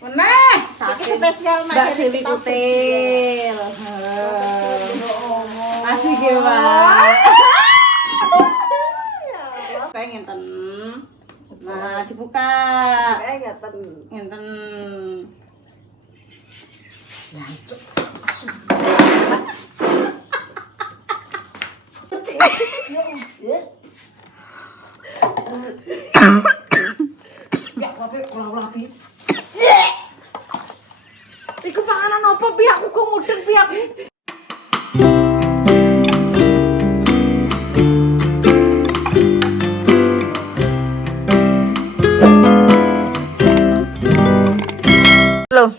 Meneh, Sakit spesial Mbak Dewi Kutil. Kasih ge, Pak. Kayak ngenten. Nah, dibuka. Kayak Ngenten. Lancuk. Ya, kopi ulah-ulah pi. Iku panganan apa pi? Aku kok mudeng pi aku. Halo.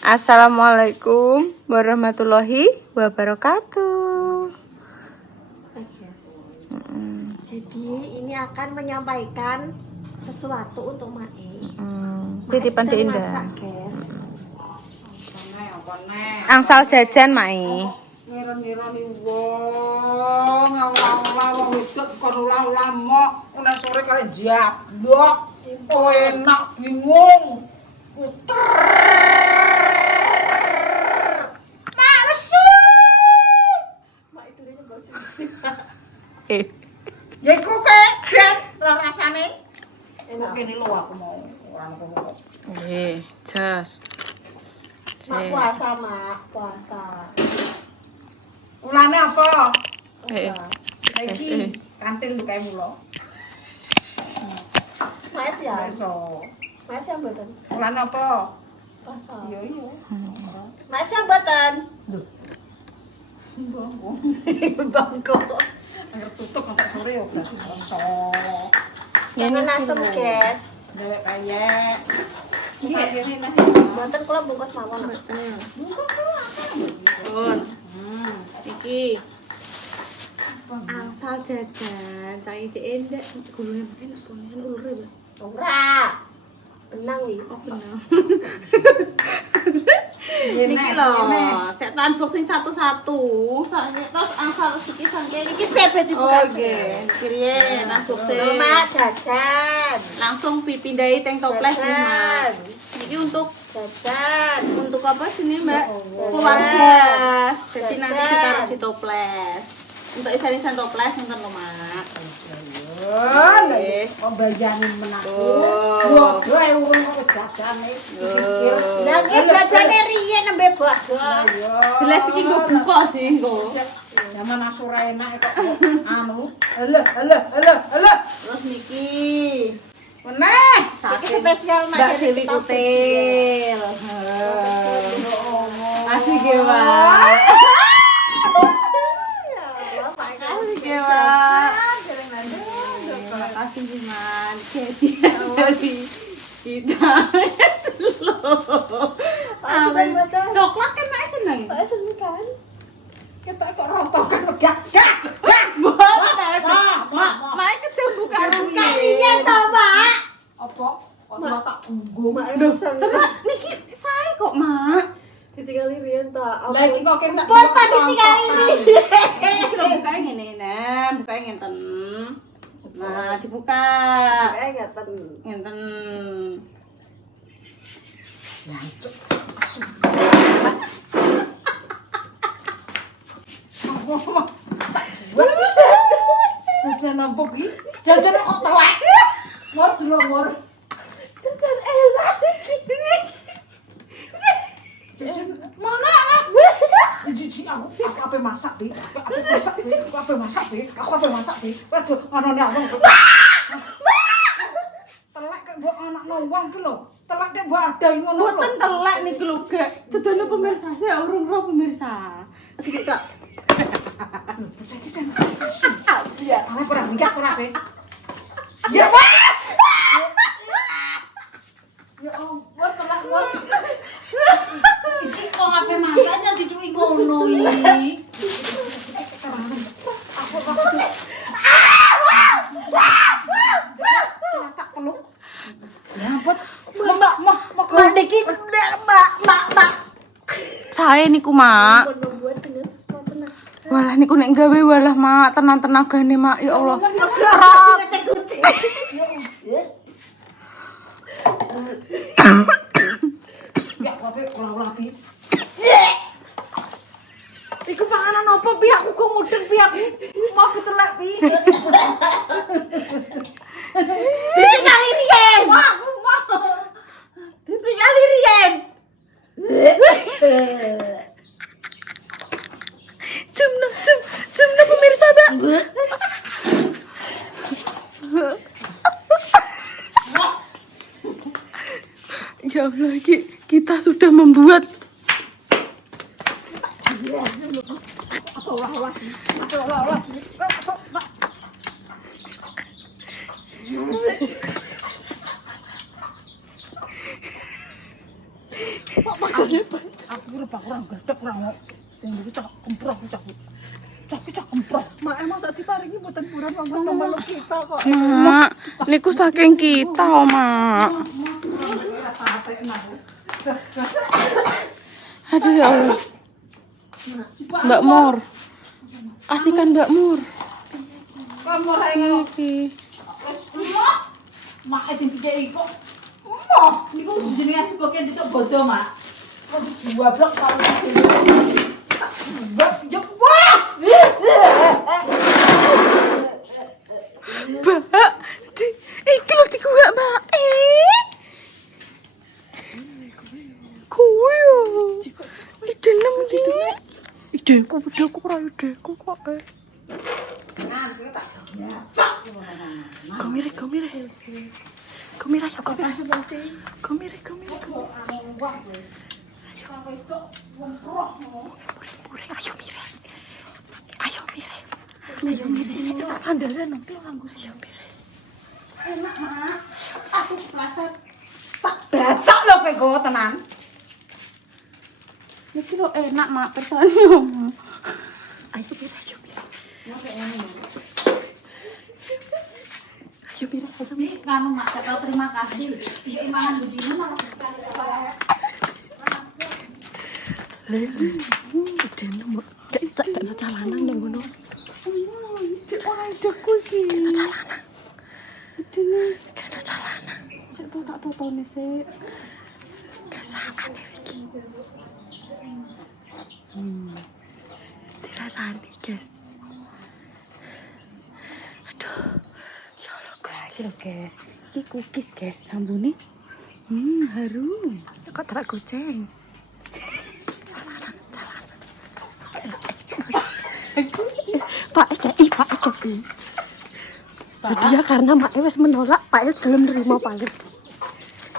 Assalamualaikum warahmatullahi wabarakatuh. Jadi ini akan menyampaikan sesuatu untuk Mae. Titipan di sedang Indah. masak, guys. Angsal jajan Mai. Ngira-ngira ni wong ngawang-ngawang wong wedok kon ulah-ulah mok nek sore kali jablok. Oh enak bingung. Mak itu dia bawa Ya iku kek ben rasane. enak. Kene lho aku mau ora ngono. Nggih, jas. Mak puasa, Mak. Puasa. Ulane apa? Eh. Iki kantil lu kae mulo. Mas ya. Iso. Mas yang mboten. Ulane apa? Puasa. Iya iya. Mas yang mboten. Lho. Bangko. Ayo tutup sampai sore ya berarti iso. Jangan asem, guys. Dewek kayek. Iya. Mboten kula bungkus mawon. Pun. Iki. Angsal jajan, saya endak Gulune enak pun ulur ya. ora. Benang wi. Oh, benar. Iki lho, sek unboxing satu-satu. Sak terus angsal iki sampe Iki set dibuka. Oke, kiriye unboxing. Mak jajan. Langsung dipindahi tank toples nih, Mak. Ini untuk apa sini, Mbak? Keluarga. Jadi nanti ditaruh di toples. Untuk isan-isan toples nonton lo, Mak. Oke. Pembayani menaku. Oh. Dua urung kok jajane. Lah iki jajane riyen nembe bodol. Jelas iki nggo buka sih, nggo. Zaman asura enak kok anu. Halo. Terus niki Meneh. Iki spesial Mbak Dewi Kutil. Kasih ge, Pak. Kasih ge, Pak. Terima kasih, Jiman. Jadi dari kita loh. Coklat kan Mak seneng. Pak seneng kan? Kita kok rontokan gak. Mak ketemu buka Karinya to, Pak. Apa? Kok tak gunggung. Mak Duh, pesen. terus niki saya kok, Mak. Ditinggali riyen ta. Lah iki kok tak Pot ditinggali riyen. Iki lho bukanya ngene, nah, bukanya ngenten. Nah, dibuka. Kayak Ngenten. Lancuk. Jajan apa ki? Jajan kok telek? Mor delomor. Kan enak. Jajan mana? Jiji aku ape masak pi. Aku ape masak pi. Aja anane aku. Telek kok mbok anakno wong ki lho. Telek nek mbok adahi ngono lho. Mboten telek niki lho, Gek. Dodono pemirsa, saya urung ro pemirsa. Sik tak. Saiki kan. Ya, ana ora minggat ora pe. Ya, Ya ampun, telek mor. iki kok ngape masak jadi cuwi ngono iki. Aku masak peluk. Ya ampun. Mbak niki Mbak. Saya niku, Mak. Membuat dengan semua tenang. Walah niku nek gawe walah, Mak, tenan tenagane, Mak. Ya Allah. ora pi. Iku panganan apa pi aku kok mudeng pi aku. Mau ditelek pi. Ditinggal riyen. Aku mau. Ditinggal riyen. Zoom pemirsa, Mbak. Ya Allah, kita sudah membuat Aku kurang gedek kurang. Sing iki cak kemprok cak. Cak kemprok. Mak emang sak diparingi mboten buran monggo kita kok. Mak, niku saking kita, Mak. Aduh ya Allah. Mbak Mur. Kasihkan Mbak Mur. Kamu ora ngono. Iki. Wis lho. Mak sing dikeki kok. Moh, niku jenenge kok kene iso bodo, Mak. Kok dibuablok kalau Mbak jebak. Mbak, iki lho dikuwak, Mak. Kuwi yo. Idenem iki. Ideku ora ideku kok. Komire. Komire ya komire. Komire. Ayo mire. Ini tak sandaran nanti nganggo ayo mire. Enak, Mak. Aku plaset. Tak bacok lho kowe go tenan. Niki lho enak, Mak, persane. Ayo mire. Nih nganu Mak, kata terima kasih. Iki mangan begini malah Idenem, cak ana calanan ning ngono. Cek ora ideku iki. Ana calanan. Idene ana calanan. Sik tak totone sik. Kesakan iki. Dirasani, guys. Aduh. Ya Allah, Gusti lho, guys. Iki cookies, guys. Ambune. Harum. Kok tak goceng. Pak iki. Dia karena mak wis menolak, Pak gelem nerima paling.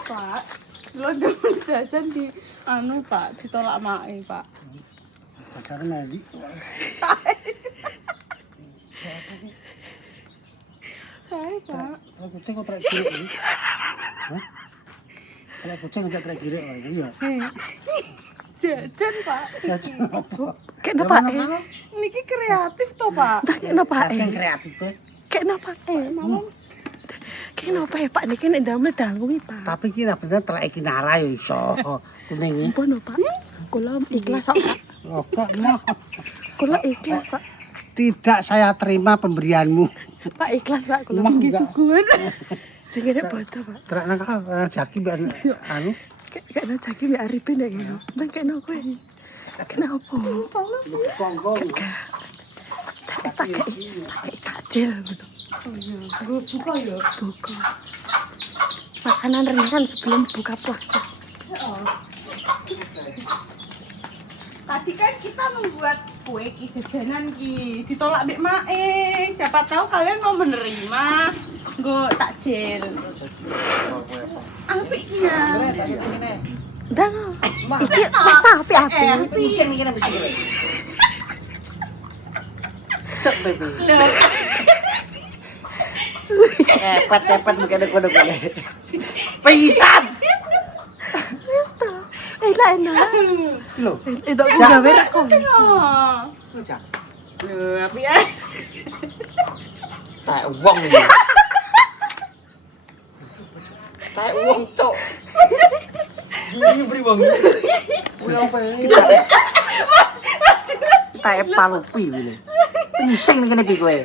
Pak, lho ndelok jajan di Pak, ditolak mak Pak. Karena ini Saya, Pak. kalau kucing kok terak girik ini? Hah? Kalau kucing nggak terak girik orang ini ya? Jajan, Pak. Jajan apa? Kenapa? Niki kreatif toh, Pak. Kenapa? Yang kreatif tuh. Kenapa? Kenapa ya, Pak? Niki nek damel dangu Pak. Tapi kira bener terak kinara ya iso. Kuning ini. Ampun, Pak. Kula ikhlas kok, Pak. Oh, Pak, mau. Kula ikhlas, Pak. Tidak saya terima pemberianmu. Pak ikhlas, Pak. Kula Emang nggih enggak? suguhan. Dingene bodo, Pak. Terak nakal jaki mbak anu. Kena jagi mbak Arifin ya gitu. Bang kena kowe. Kenapa? Konggong. Tak kei takjil gitu. Oh iya, buka ya? Buka. Makanan ringan sebelum buka puasa. Tadi kan kita membuat kue jajanan ki, ditolak Mbak Mae. Siapa tahu kalian mau menerima. Nggo takjil. Apik ya. Ndang. Iki wis tapi apik. Iseng iki nang biji. Cek bebe. Cepet mungkin kodok ini. Pisan. Wis ta. Enak. Lho, Itu aku gawe rek kok. cak. Lho, apik ya. Tak wong iki. Tak wong cok. Ini beri wong. Kuwi apa iki? Tak palupi iki. Ngising ngene iki kowe.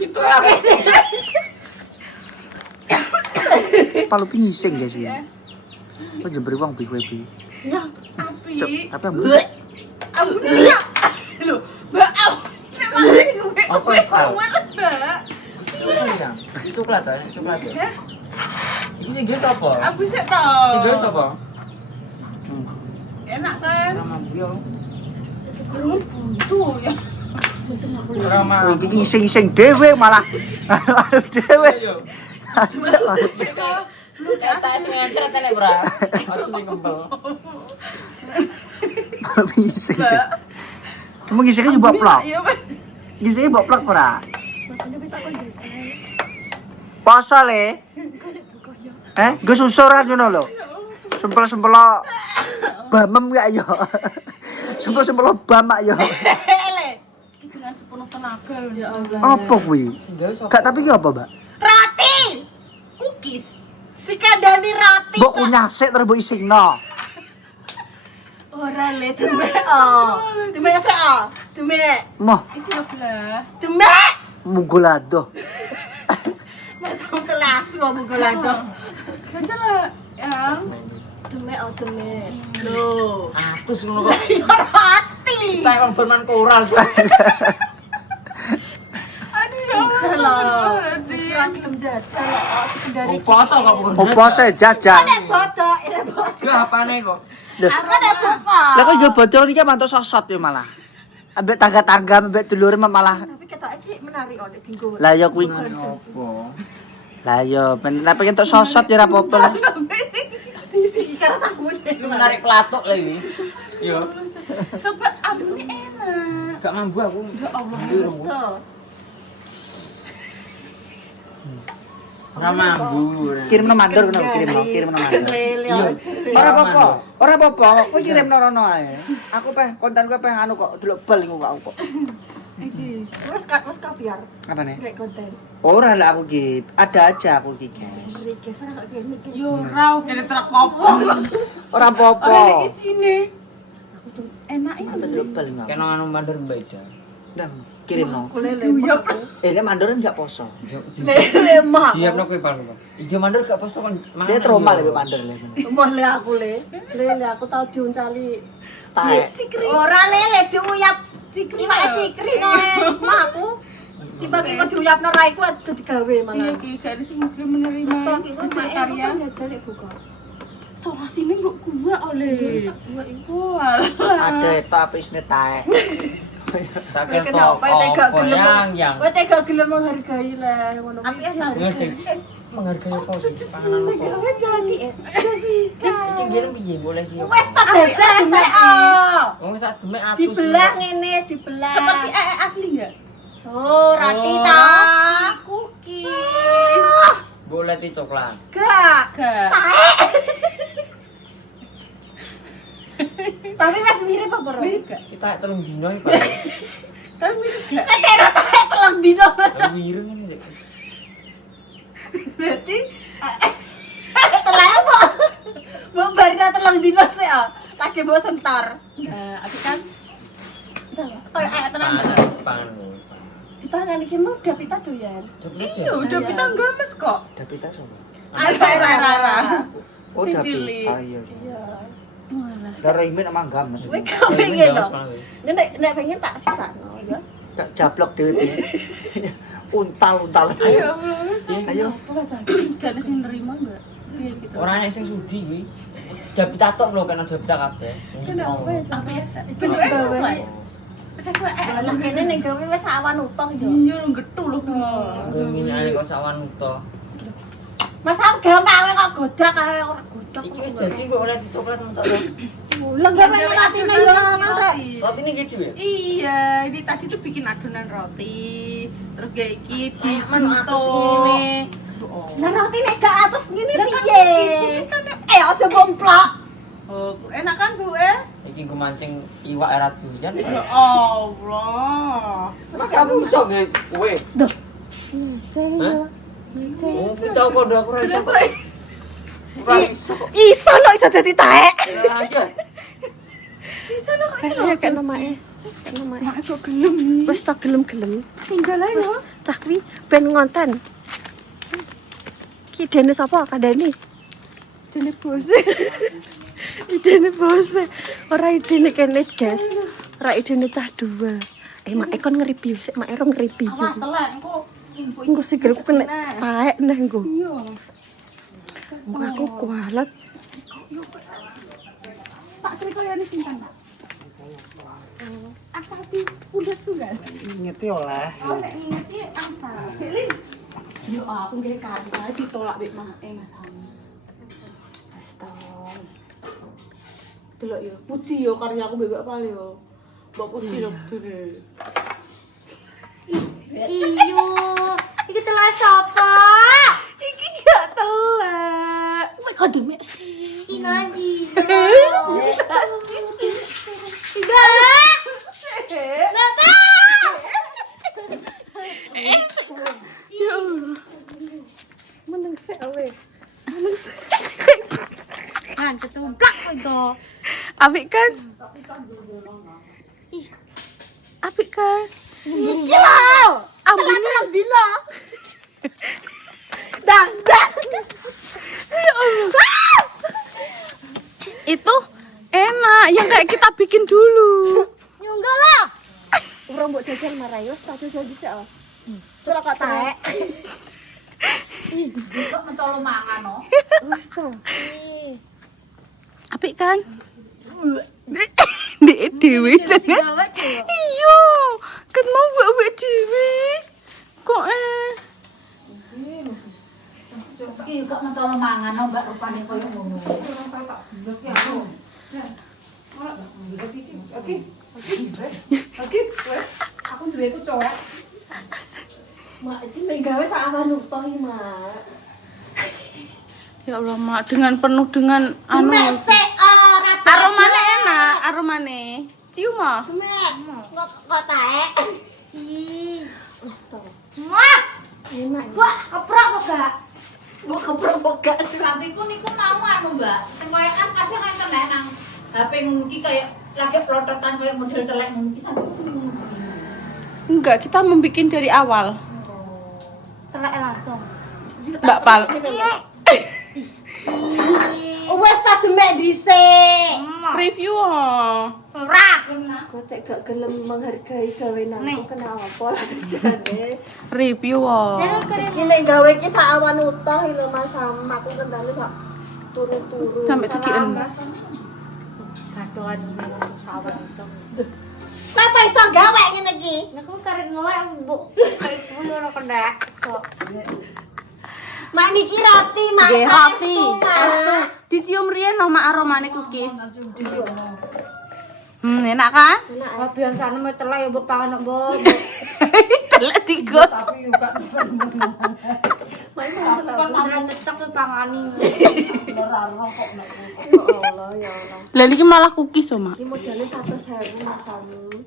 gitu arek. Palupi ngising guys iki. Kok jemberi wong bi kowe bi. Ya, api. Tapi ambu. Ampun ya. Lho, Mbak. Apa yang kau? Mbak. Yang coklat ya, coklat ya. Ini sih guys apa? Aku sih to. Si guys apa? Enak kan? Rama Buyo. Buntu ya. Rama. Iki ising-ising dhewe malah. Dhewe. Ayo. Ajak. Lu Tak sing ngancret nek, Bra. Aku sing kempel. Ising. Kamu isingnya juga plak. Iya, Pak. Isingnya mbok plak ora? Poso le. Gue susuran ngono lho. Sempel-sempel bamem gak yo. Sempel-sempel bamak yo. Dengan sepenuh tenaga loh ya Allah. Apa kuwi? Si guys apa? Gak tapi ki apa, Mbak? Roti. Cookies. Dikandani roti. Mbok kunyasik terus mbok isingno. Ora le demek oh. Demek sik oh. Demek. Moh, Iki lho belah. Demek. mugolado. Mas telas wae golado. Baca lah yang Demek oh demek. Lho. Atus ngono kok. Ya roti. Tak kon berman koral. aduh ya Lho. Berarti Kira gelem jajal kok dikendari. Poso kok bukan. Opo sih jajan? Nek bodoh, ini bodoh. Yo apane kok? Lho, Aku nek buka. lah kok yo bodol iki mantuk sosot yo malah. Ambek tangga-tangga ambek dulure malah. Tapi ketok iki menari oh nek dinggo. Lah ya kuwi. Opo? Lah yo ben nek pengen tok sosot ya ora apa-apa lah. Disiki karo takune. Lu menarik pelatuk lah ini. Yo. coba ambune enak. Gak mambu aku. Ya Allah. Tuh. Ora mambu. Kirimno mandor ngono, kirimno mandor. Lele. Ora apa-apa, ora apa-apa. Kowe kirimno rono ae. Aku peh konten kowe peh anu kok delok bal iku kok. Iki. Wes kapiar. Apa nih? Nek konten. Ora lah aku ki, ada aja aku ki, guys. Mriki geser kok kene iki. Yo rau kene truk kopo. Ora Ora apa-apa. isine. Enak ya. Apa delok bal iku. Kena anu mandor beda. Ndang kirimno. Lele. Uyap. Nek mandoran enggak poso. Lele mah. Diapno kowe Pak. Iki mandor gak poso kon. Dia trauma lebih mandor le. Moh le aku le. Lele aku tau diuncali. Taek. Ora lele diuyap. Cikri wae cikri noe. Mah aku. Dibagi kok diuyapno rai ku adu digawe Iya malah. ki gak sing mungkin menerima Stok iku hasil mak karya. aku jajal buka. Solasine kok gua oleh. Gua iku. Walah. Ada tapi isine taek. Tak Kenapa ketok tega apa gelem? yang. Kowe tega gelem menghargai lah ngono. Aku ya tahu. Ngerti. Menghargai apa sih panganan apa? Gawe jadi sih. Iki ngirim piye boleh sih? Wes tak jajal demek oh. Wong sak demek atus. Dibelah ngene, dibelah. Seperti asli enggak? Oh, roti Oh. ta. Cookies. Boleh di coklat. Gak. Gak. Tapi wes mirip apa ora? Mirip gak? Kita telung dino iki, Pak. Tapi mirip gak? Kira taek telung dino. Wireng ini dek. Berarti telah apa? Mbok barina telung dino sih ah. Lagi mbok sentar. Aku kan Kayak ayak tenan. Pangan. Dipangan iki mau udah pita doyan. iya udah kita games kok. Dapita sapa? Rara. Oh, Si dapita. cilik. Iya. Iya. Walah. Daro imin emang games. Kowe kepengin lho. Ini Nek pengen tak sisano ya. Gak jablok dhewe piye. Untal-untal. Ayo Allah. Ayo. Apa aja? Gak ada yang nerima enggak? Iya gitu. Orang sing sudi kuwi. Dapita tok lho kan dapita kabeh. Kenapa ya? Apa ya? Bentuknya sesuai. Sesuai Lah kene ning gawe wis awan utang yo. Iya lo getu lo kok. Ngene kok sawan uto. Mas aku gampang kok godak ae ora godak. Iki wis dadi mbok oleh coklat mentok lho. Lah gawe ratine yo ngarep. Roti ini gitu ya? Iya, ini tadi tuh bikin adonan roti, terus kayak iki di Manuk atus bentuk. ngene. Oh. Lah roti nek gak atus ngene Lah kan piye? cookies kan Aja bomplok. Oh, enak kan Bu eh? Iki gue mancing iwak era duyan. Ya Allah. Kamu iso nge kowe? Saya. Oh, kita kok ndak aku ora iso. Ora iso kok. Iso lo iso dadi taek. Aja. Saya kan namanya. Namanya. Mak kok gelem. Wis tak gelem-gelem. Tinggal ae yo. Cah kuwi ben ngonten. Ki dene sapa kandhani? idene bose. Idene bose. Ora idene kene, guys. Ora idene cah dua. Mak kon nge-review sik, mak ero nge-review. Awas telek engko Engko sikilku kena taek nah engko. iya. Engko aku kualat. Pak Sri kalian simpan, Pak. Asal udah tunggal. Ngeti oleh. Oh, nek ngeti asal. Lin. Yo aku nggih karya ditolak mek mae Mas Ami. Astaga. Delok yo, puji yo karya aku bebek pale yo. Mbok puji lho dene. Iyo, iki telah sapa? Iki gak telak. Woi kok demek sih. Inaji. Wis tak Tiga. Bapak. Ya Allah. Meneng sik awe. Meneng sik. Kan cetumplak kowe go. Apik kan? Ih, Apik kan? Iki lho. Ambune dilo. Dang. Ya Allah. Itu enak yang kayak kita bikin dulu. nyunggah lah. Ora mbok jajal marai wis tak jajal dhisik ah. Surak kok taek. Kok mentolo mangan no. Wis ta. Ih, Apik kan? Dek dhewe. sing gawe cewek. Iya, kan mau awake dhewe. Kok Iki kok mentolo mangan no Mbak rupane koyo ngono. Oke, aku duwe ku cowek. Mak iki nek gawe sak awan utoh iki, Mak. Ya Allah, Mak, dengan penuh dengan anu. Mesek ora aromane enak, aromane. Cium ah. Mek, kok taek. Ih, Wis to. mah. Enak. Wah, keprok kok gak? Mau keprok kok gak? Santiku niku mau anu, Mbak. Sing koyo kan kadang kan kena nang HP ngono iki kayak lagi plototan koyo model telek ngono iki santiku ngono. Enggak, kita membuat dari awal. Telek langsung. Mbak Pal. Ih, Wes tak demek dhisik. mah. Review oh. Ora. Kok tek gak gelem menghargai gaweanku Nih. kenapa jane? Review oh. Jangan kirim. Iki nek gawe iki sak awan utoh lho Mas sama aku kendane sak turu-turu. Sampai segien. Kadoan nang sawah itu. Apa iso gawe ngene iki? Nek aku karep ngelek Bu. Kayak kuwi ora kena. Sok. Mak niki roti, Mak. Nggih, roti. Estu. Dicium riyen no mak aromane cookies. Enak kan? Wah, biasane mau telek ya mbok pangan mbok. Telek tikus. Tapi yo gak Ora cocok tuh pangani. Allah ya Allah. Lah iki malah cookies oh, Mak. Iki modalnya 100.000 Mas Sami.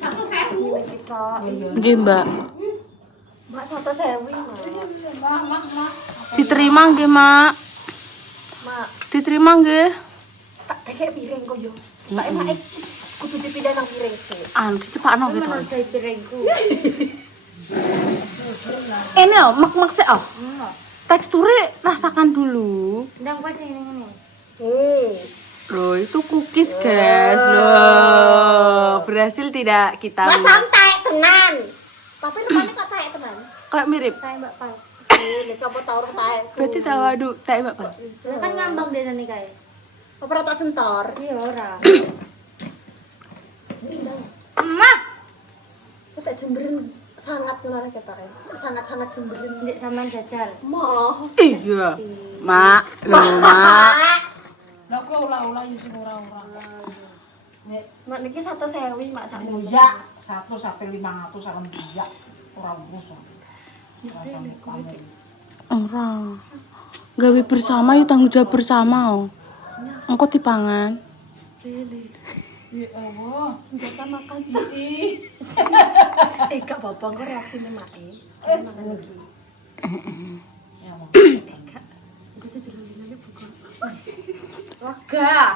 100.000. Iki kok. Nggih, Mbak. Mak 100.000 Mak. Diterima nggih, Mak. Mak, Diterima nggih. tak tekek piring kok yo. Tak enak kudu dipindah nang piring sih. Anu dicepakno gitu. Menghargai piringku. Ini oh, mak sik oh. Teksturnya rasakan dulu. Ndang kowe sing ngene. Loh, itu cookies, guys. Loh, berhasil tidak kita? Mas Sam taek tenan. Tapi rupane kok taek tenan. Kayak mirip. Kayak Mbak Pal. Nek apa tau ora taek. Berarti tahu aduh, tak Mbak Pak. Lah kan ngambang desane kae. Apa ora tak sentor? Iya ora. Emak, Kok tak jemberen sangat ngono ketoke. Sangat-sangat jemberen. ndek sampean jajal. Mah. Iya. Mak, loh, Mak. Lah kok ulah-ulah iso ora-ora. Mak niki 100.000 Mak sak mono. Iya, 1 sampai 500 salam dia. Ora usah. Ora. Gawe bersama yuk tanggung jawab bersama oh. Engko dipangan. Ya Allah. Senjata makan iki. Gak apa-apa kok reaksine Mak. Makan lagi. Ya Allah. Engko jajalanane buka. Wegah.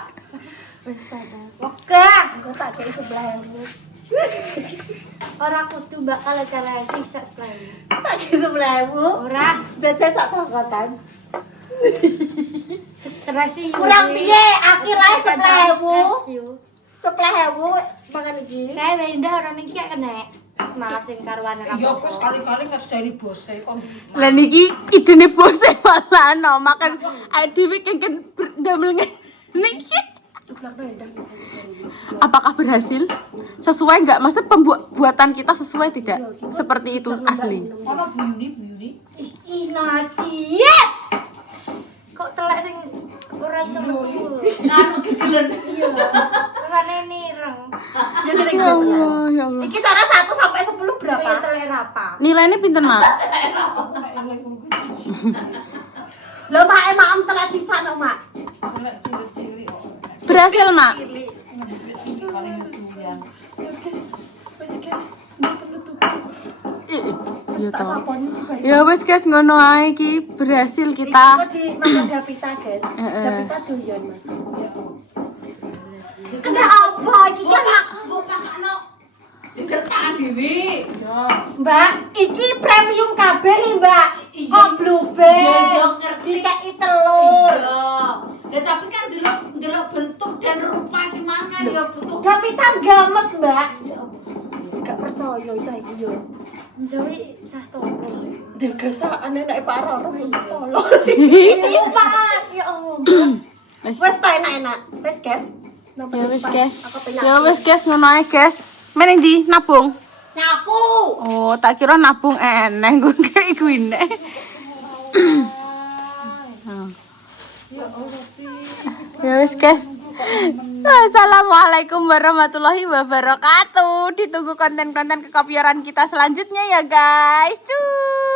Wis ta. Wegah. Engko tak kei sebelahmu. Ora kudu bakal cara bisa sekali. Tak kei sebelahmu. Ora. Jajal sak tokotan. Stres sih. Kurang piye akhirnya 10.000. 10.000 makan iki. Kayak beda orang iki gak kena. Malah sing karuan Iya, kok sekali-kali ngedari bose kon. Lah niki idene bose malah no makan dhewe kengken ndamel niki. Apakah berhasil? Sesuai nggak? Maksudnya pembuatan kita sesuai tidak? Seperti itu asli. Ono buyuni. Ih, najis. Kok telek sing ora iso metu. Anu gegelen. Iya. Ngene nireng. Ya Allah, ya Allah. Iki cara 1 sampai 10 berapa? Kayak telek rapa. Nilainya pinten, Mak? Lho mak emak am telak cicak no mak. Selek cilik-cilik kok. Berhasil, Mak? Cilik paling duyan. Iya toh. Ya wis guys, ngono ae iki berhasil kita. Di makan Davita guys. Heeh. Davita doyan Mas. Kena apa iki kan mbok pakakno. Disertakan dhewe. Mbak, iki premium kabeh Mbak. Kok blueberry. Ya ngerti. Dikeki telur. Ya tapi kan delok bentuk dan rupa gimana ya butuh. Davita games Mbak. Gak percaya iki yo. Jawi cah tolong. Degesaan nek Pak Roro tolong. Lupa. Ya Allah. Wes ta enak-enak. Wes guys. Ya wis guys. Ya wis guys, ngono ae guys. Men ndi nabung? Nyapu. Oh, tak kira nabung eneh gue kayak gue nek. Ya wis guys. Assalamualaikum warahmatullahi wabarakatuh. Ditunggu konten-konten kekopioran kita selanjutnya ya guys. Cuy.